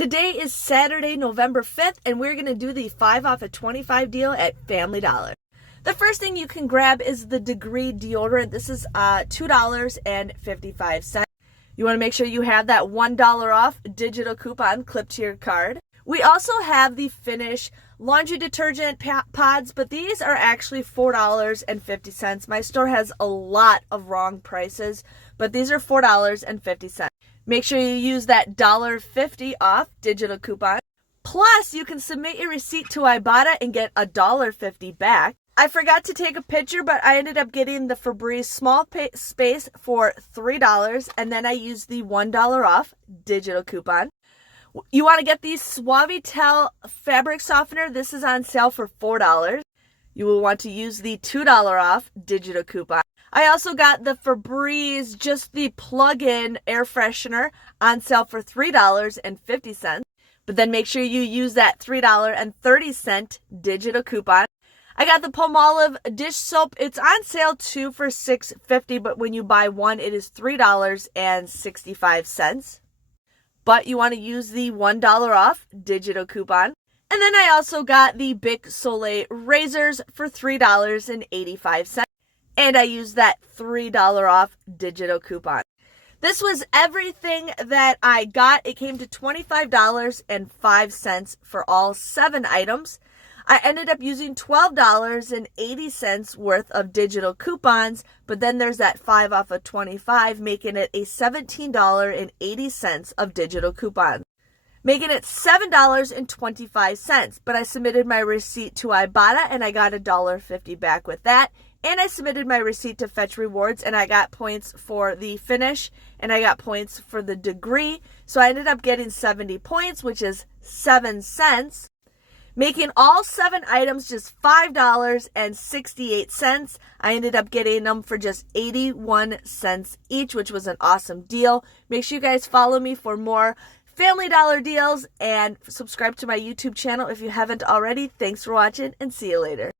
Today is Saturday, November 5th, and we're going to do the 5 off of 25 deal at Family Dollar. The first thing you can grab is the Degree deodorant. This is $2.55. You want to make sure you have that $1 off digital coupon clipped to your card. We also have the Finish laundry detergent pods, but these are actually $4.50. My store has a lot of wrong prices, but these are $4.50. Make sure you use that $1.50 off digital coupon. Plus, you can submit your receipt to Ibotta and get $1.50 back. I forgot to take a picture, but I ended up getting the Febreze small space for $3, and then I used the $1 off digital coupon. You want to get the Suavitel fabric softener. This is on sale for $4. You will want to use the $2 off digital coupon. I also got the Febreze, just the plug-in air freshener, on sale for $3.50. But then make sure you use that $3.30 digital coupon. I got the Palmolive dish soap. It's on sale too for $6.50, but when you buy one, it is $3.65. But you want to use the $1 off digital coupon. And then I also got the Bic Soleil razors for $3.85. And I used that $3 off digital coupon. This was everything that I got. It came to $25.05 for all 7 items. I ended up using $12.80 worth of digital coupons, but then there's that 5 off of 25, making it a $17.80 of digital coupons, making it $7.25. But I submitted my receipt to Ibotta and I got $1.50 back with that. And I submitted my receipt to Fetch Rewards and I got points for the Finish and I got points for the Degree. So I ended up getting 70 points, which is 7 cents, making all 7 items just $5.68. I ended up getting them for just 81 cents each, which was an awesome deal. Make sure you guys follow me for more Family Dollar deals and subscribe to my YouTube channel if you haven't already. Thanks for watching and see you later.